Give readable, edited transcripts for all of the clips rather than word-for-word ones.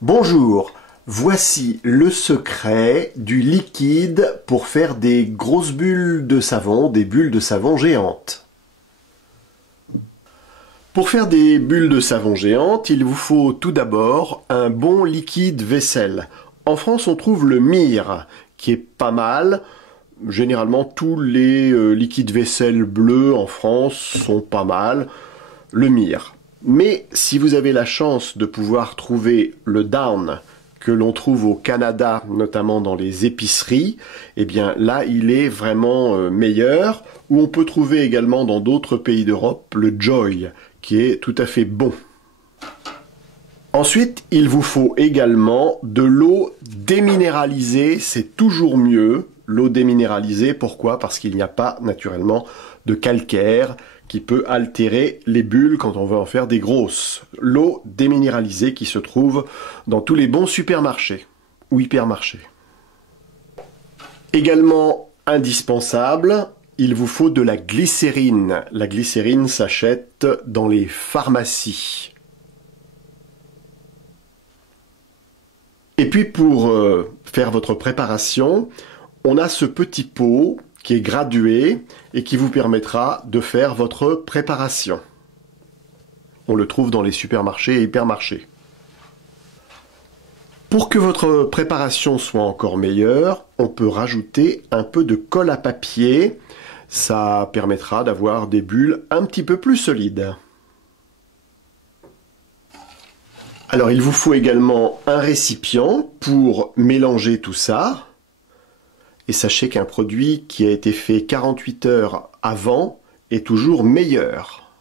Bonjour, voici le secret du liquide pour faire des grosses bulles de savon, des bulles de savon géantes. Pour faire des bulles de savon géantes, il vous faut tout d'abord un bon liquide vaisselle. En France, on trouve le Mire, qui est pas mal. Généralement, tous les liquides vaisselle bleus en France sont pas mal. Le Mire. Mais si vous avez la chance de pouvoir trouver le Dawn que l'on trouve au Canada, notamment dans les épiceries, eh bien là il est vraiment meilleur. Ou on peut trouver également dans d'autres pays d'Europe le Joy, qui est tout à fait bon. Ensuite, il vous faut également de l'eau déminéralisée, c'est toujours mieux. L'eau déminéralisée, pourquoi? Parce qu'il n'y a pas naturellement de calcaire qui peut altérer les bulles quand on veut en faire des grosses. L'eau déminéralisée qui se trouve dans tous les bons supermarchés ou hypermarchés. Également indispensable, il vous faut de la glycérine. La glycérine s'achète dans les pharmacies. Et puis pour faire votre préparation, on a ce petit pot qui est gradué et qui vous permettra de faire votre préparation. On le trouve dans les supermarchés et hypermarchés. Pour que votre préparation soit encore meilleure, on peut rajouter un peu de colle à papier. Ça permettra d'avoir des bulles un petit peu plus solides. Alors il vous faut également un récipient pour mélanger tout ça. Et sachez qu'un produit qui a été fait 48 heures avant est toujours meilleur.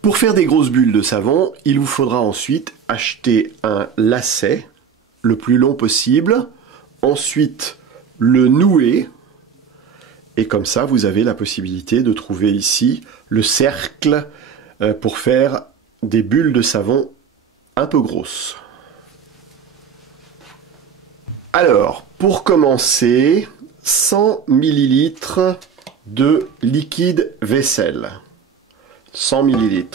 Pour faire des grosses bulles de savon, il vous faudra ensuite acheter un lacet le plus long possible, ensuite le nouer, et comme ça vous avez la possibilité de trouver ici le cercle pour faire des bulles de savon un peu grosses. Alors, pour commencer, 100 ml de liquide vaisselle. 100 ml.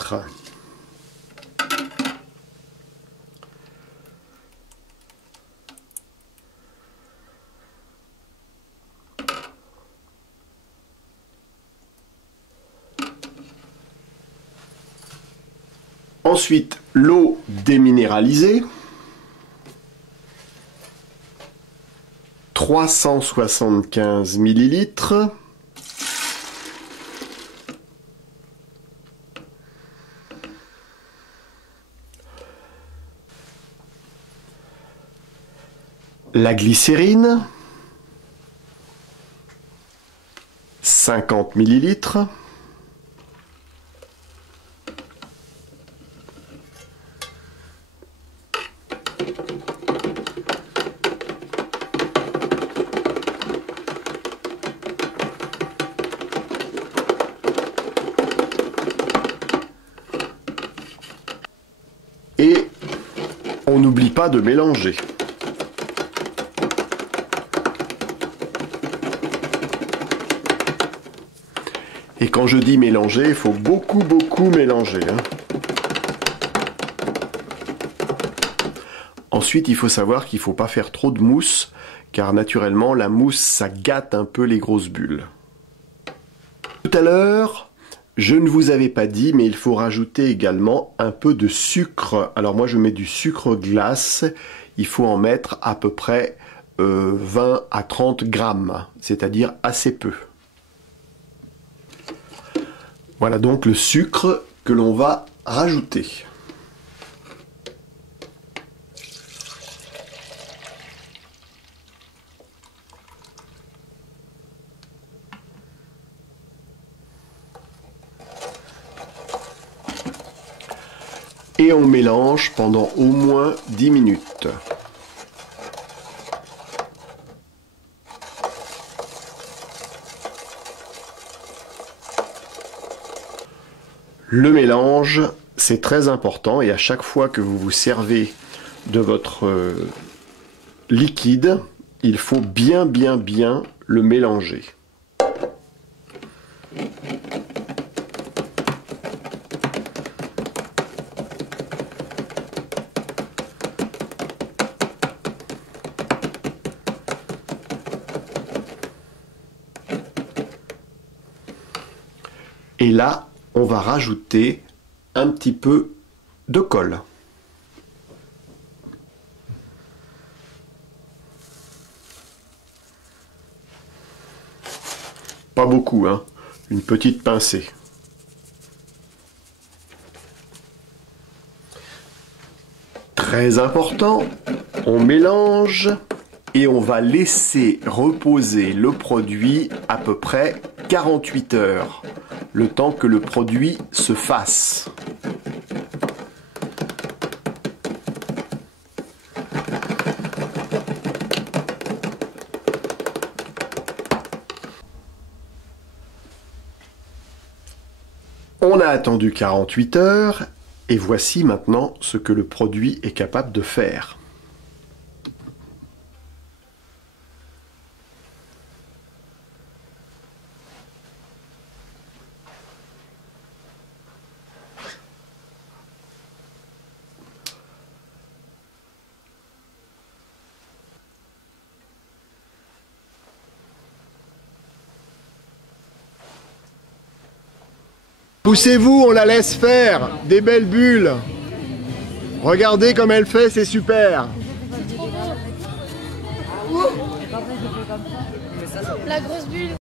Ensuite, l'eau déminéralisée. 375 ml. La glycérine, 50 ml. Et on n'oublie pas de mélanger. Et quand je dis mélanger, il faut beaucoup mélanger. Ensuite, il faut savoir qu'il ne faut pas faire trop de mousse, car naturellement, la mousse, ça gâte un peu les grosses bulles. Tout à l'heure, je ne vous avais pas dit, mais il faut rajouter également un peu de sucre. Alors moi, je mets du sucre glace. Il faut en mettre à peu près 20 à 30 grammes, c'est-à-dire assez peu. Voilà donc le sucre que l'on va rajouter. Et on mélange pendant au moins 10 minutes. Le mélange, c'est très important et à chaque fois que vous vous servez de votre liquide, il faut bien le mélanger. Et là, on va rajouter un petit peu de colle. Pas beaucoup, hein, une petite pincée. Très important, on mélange et on va laisser reposer le produit à peu près 48 heures, le temps que le produit se fasse. On a attendu 48 heures et voici maintenant ce que le produit est capable de faire. Poussez-vous, on la laisse faire. Des belles bulles. Regardez comme elle fait, c'est super. La grosse bulle.